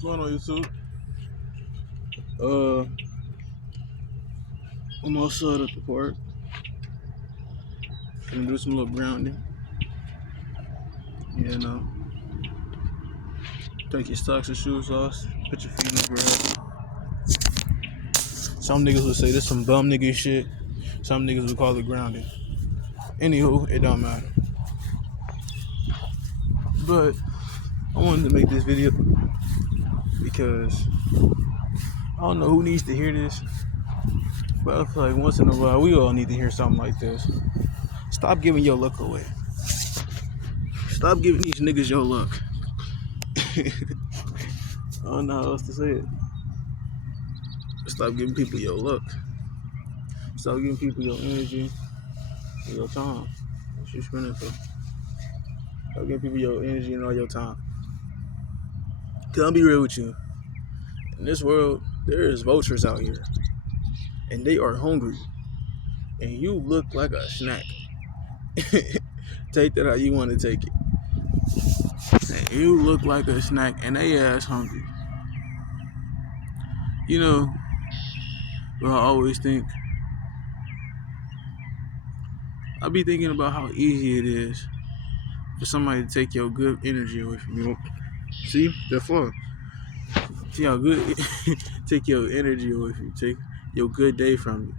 What's going on, YouTube? Uh, I'm outside at the park. Gonna do some little grounding. You know, take your socks and shoes off. Put your feet in the grass. Some niggas would say this some bum nigga shit. Some niggas would call it grounding. Anywho, it don't matter. But I wanted to make this video because I don't know who needs to hear this, but I feel like once in a while we all need to hear something like this. Stop giving your luck away. Stop giving these niggas your luck. I don't know how else to say it. Stop giving people your luck. Stop giving people your energy and your time. What you spending for? Stop giving people your energy and all your time. Cause I'll be real with you. In this world, there is vultures out here, and they are hungry, and you look like a snack. Take that how you want to take it. And you look like a snack, and they ass hungry. You know, but I always think, I be thinking about how easy it is for somebody to take your good energy away from you. See, they're fun. See how good take your energy away from you, take your good day from you.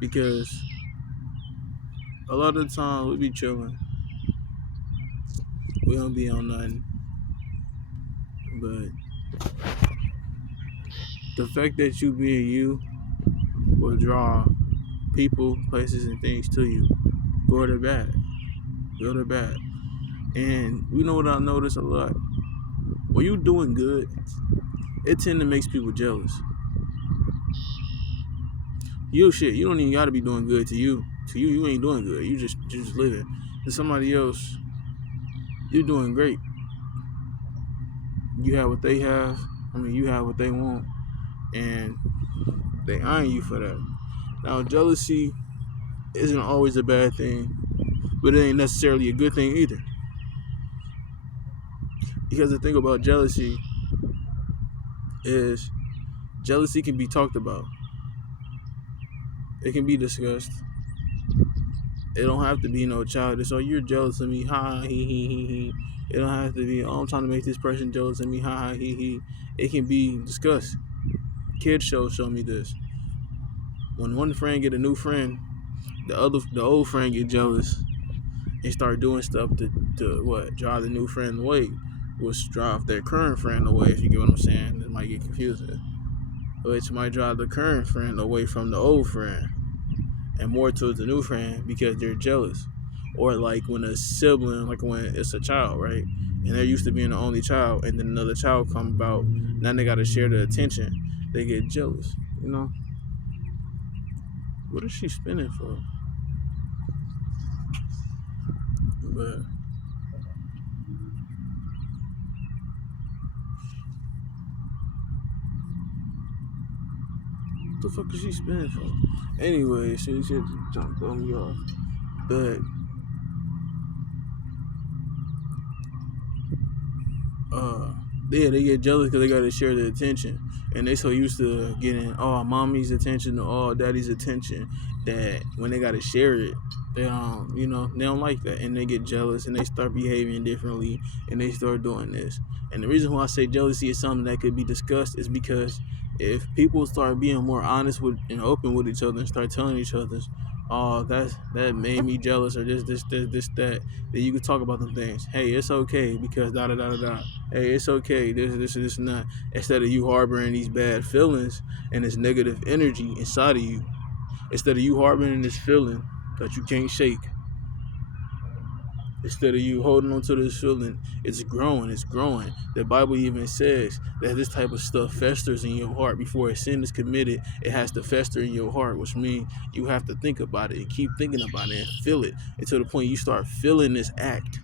Because a lot of the time we be chilling. We don't be on nothing. But the fact that you being you will draw people, places, and things to you, good or bad. Good or bad. And you know what I notice a lot? When you doing good, it tend to makes people jealous. You don't even gotta be doing good to you. To you ain't doing good. You just living. To somebody else, you're doing great. You have what they have. You have what they want. And they eyeing you for that. Now, jealousy isn't always a bad thing, but it ain't necessarily a good thing either. Because the thing about jealousy is jealousy can be talked about. It can be discussed. It don't have to be no childish. Oh, you're jealous of me. Ha, he. It don't have to be, oh, I'm trying to make this person jealous of me. Ha, he. It can be discussed. Kids show me this. When one friend get a new friend, the old friend get jealous and start doing stuff to what? Drive the new friend away. Which drive their current friend away, if you get what I'm saying. It might get confusing. Which might drive the current friend away from the old friend and more towards the new friend because they're jealous. Or like when a sibling, like when it's a child, right? And they're used to being the only child, and then another child come about, now they gotta share the attention. They get jealous, you know? What is she spinning for? But what the fuck is she spinning for? Anyway, she jumped on me off. But yeah, they get jealous because they gotta share the attention, and they so used to getting mommy's attention or daddy's attention that when they gotta share it, they don't like that, and they get jealous and they start behaving differently and they start doing this. And the reason why I say jealousy is something that could be discussed is because if people start being more honest with and open with each other and start telling each other, oh, that made me jealous, or this that, then you can talk about the things. Hey, it's okay because da da da da da. Hey, it's okay. This and that. Instead of you harboring these bad feelings and this negative energy inside of you, instead of you harboring this feeling that you can't shake, instead of you holding on to this feeling, it's growing. The Bible even says that this type of stuff festers in your heart. Before a sin is committed, it has to fester in your heart, which means you have to think about it and keep thinking about it and feel it until the point you start feeling this act.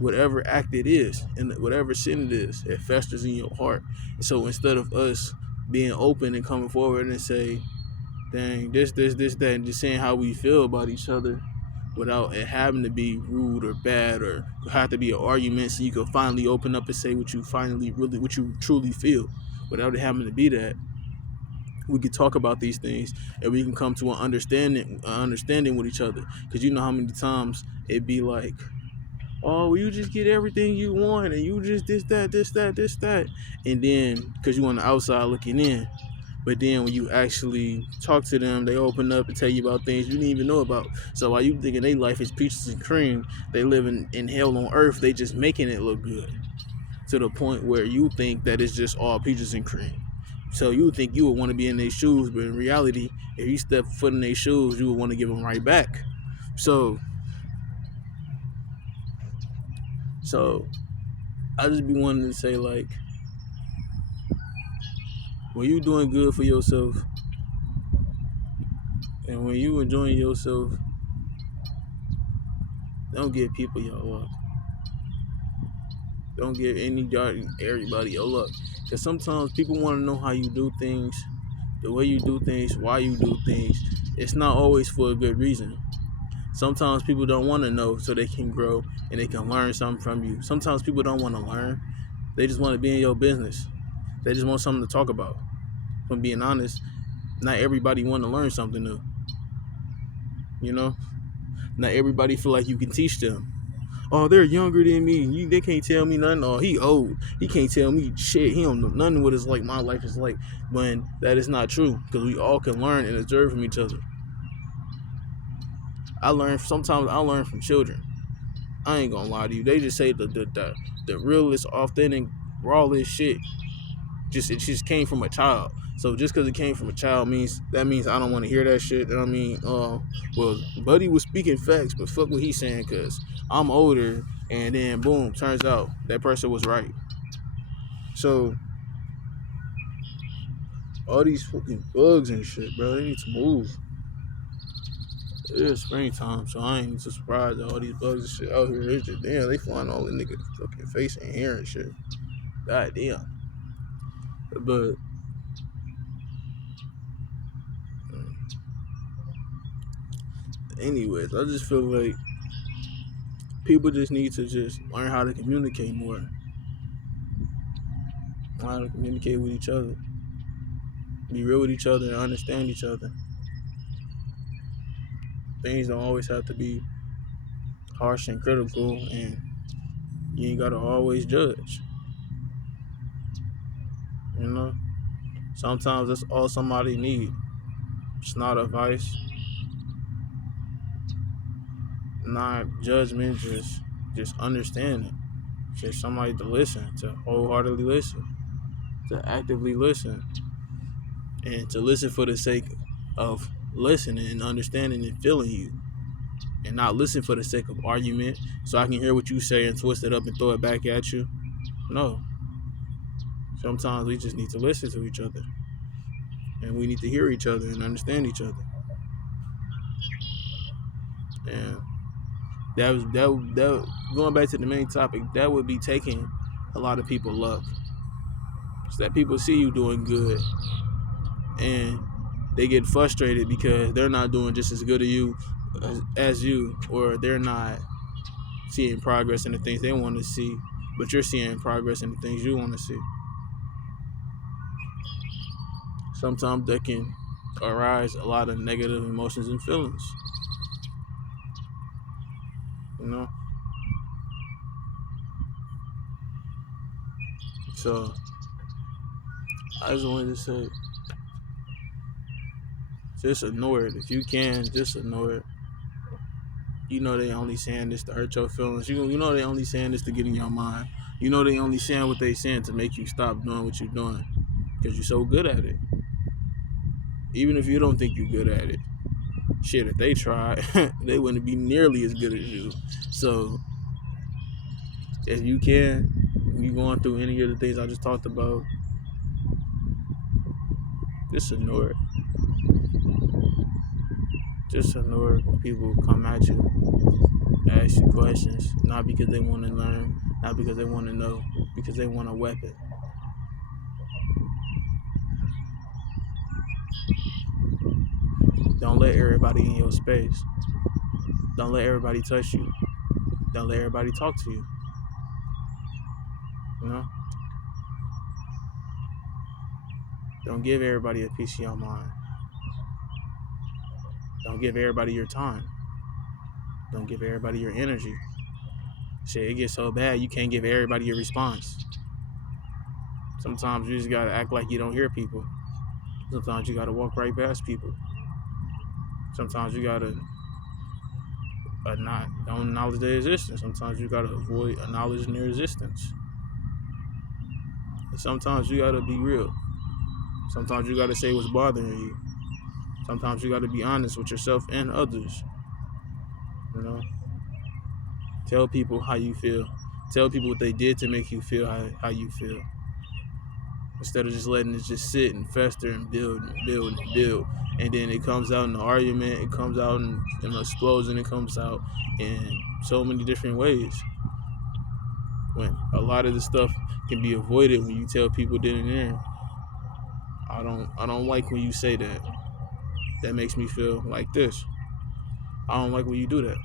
Whatever act it is and whatever sin it is, it festers in your heart. And so instead of us being open and coming forward and say, dang, this, that, and just saying how we feel about each other, without it having to be rude or bad or have to be an argument so you can finally open up and say what you truly feel. Without it having to be that, we can talk about these things and we can come to an understanding with each other. Because you know how many times it'd be like, oh, well, you just get everything you want and you just this that, and then because you on the outside looking in. But then when you actually talk to them, they open up and tell you about things you didn't even know about. So while you thinking their life is peaches and cream, they living in hell on earth. They just making it look good to the point where you think that it's just all peaches and cream. So you would think you would want to be in their shoes, but in reality, if you step foot in their shoes, you would want to give them right back. So, so I just be wanting to say like, when you doing good for yourself and when you enjoying yourself, don't give people your luck. Don't give everybody your luck. Because sometimes people want to know how you do things, the way you do things, why you do things. It's not always for a good reason. Sometimes people don't want to know so they can grow and they can learn something from you. Sometimes people don't want to learn. They just want to be in your business. They just want something to talk about. From being honest, not everybody want to learn something new. You know, not everybody feel like you can teach them. Oh, they're younger than me. They can't tell me nothing. Oh, he old. He can't tell me shit. He don't know nothing what it's like. My life is like. When that is not true, because we all can learn and observe from each other. Sometimes I learn from children. I ain't gonna lie to you. They just say the realest, authentic, rawest shit. It just came from a child. So just because it came from a child means I don't want to hear that shit. I mean, well, Buddy was speaking facts, but fuck what he's saying, cause I'm older, and then boom, turns out that person was right. So all these fucking bugs and shit, bro, they need to move. It is springtime, so I ain't too surprised at all these bugs and shit out here. It's just damn, they flying all the niggas fucking face and hair and shit. God damn. But anyways, I just feel like people just need to just learn how to communicate more, learn how to communicate with each other, be real with each other, and understand each other. Things don't always have to be harsh and critical, and you ain't gotta always judge. You know, sometimes that's all somebody need. It's not advice, not judgment, just understanding. Just somebody to listen, to wholeheartedly listen, to actively listen, and to listen for the sake of listening and understanding and feeling you, and not listen for the sake of argument so I can hear what you say and twist it up and throw it back at you. No. Sometimes we just need to listen to each other, and we need to hear each other and understand each other. And that going back to the main topic, that would be taking a lot of people luck. So that people see you doing good and they get frustrated because they're not doing just as good as you, or they're not seeing progress in the things they want to see, but you're seeing progress in the things you want to see. Sometimes that can arise a lot of negative emotions and feelings. You know? So I just wanted to say, just ignore it. If you can, just ignore it. You know they only saying this to hurt your feelings. You know they only saying this to get in your mind. You know they only saying what they saying to make you stop doing what you're doing. Because you're so good at it. Even if you don't think you're good at it. Shit, if they tried, they wouldn't be nearly as good as you. So if you can, you going through any of the things I just talked about, just ignore it. Just ignore it when people come at you, ask you questions, not because they want to learn, not because they want to know, because they want a weapon. Don't let everybody in your space. Don't let everybody touch you. Don't let everybody talk to you. You know, don't give everybody a piece of your mind. Don't give everybody your time. Don't give everybody your energy. Shit, it gets so bad you can't give everybody your response. Sometimes you just gotta act like you don't hear people. Sometimes you gotta walk right past people. Sometimes you gotta not don't acknowledge their existence. Sometimes you gotta avoid acknowledging their existence. And sometimes you gotta be real. Sometimes you gotta say what's bothering you. Sometimes you gotta be honest with yourself and others. You know, tell people how you feel. Tell people what they did to make you feel how you feel. Instead of just letting it just sit and fester and build and build and build. And then it comes out in an argument, it comes out in an explosion, it comes out in so many different ways. When a lot of the stuff can be avoided when you tell people then and there. I don't like when you say that. That makes me feel like this. I don't like when you do that.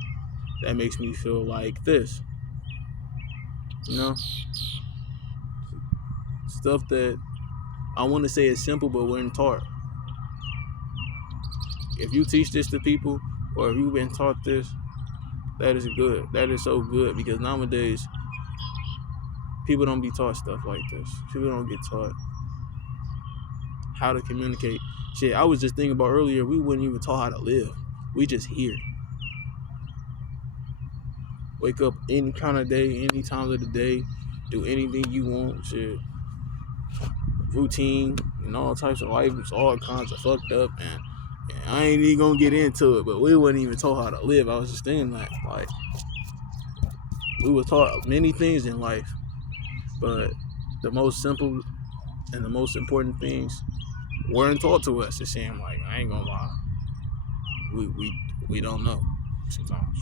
That makes me feel like this. You know? Stuff that I want to say is simple but we're taught. If you teach this to people or if you've been taught this, that is good. That is so good because nowadays people don't be taught stuff like this. People don't get taught how to communicate. Shit, I was just thinking about earlier, we wouldn't even taught how to live. We just here. Wake up any kind of day, any time of the day, do anything you want, shit. Routine and all types of life, it's all kinds of fucked up and I ain't even gonna get into it, but we wasn't even taught how to live. I was just thinking that, like, we were taught many things in life, but the most simple and the most important things weren't taught to us. It seemed like, I ain't gonna lie, we don't know sometimes.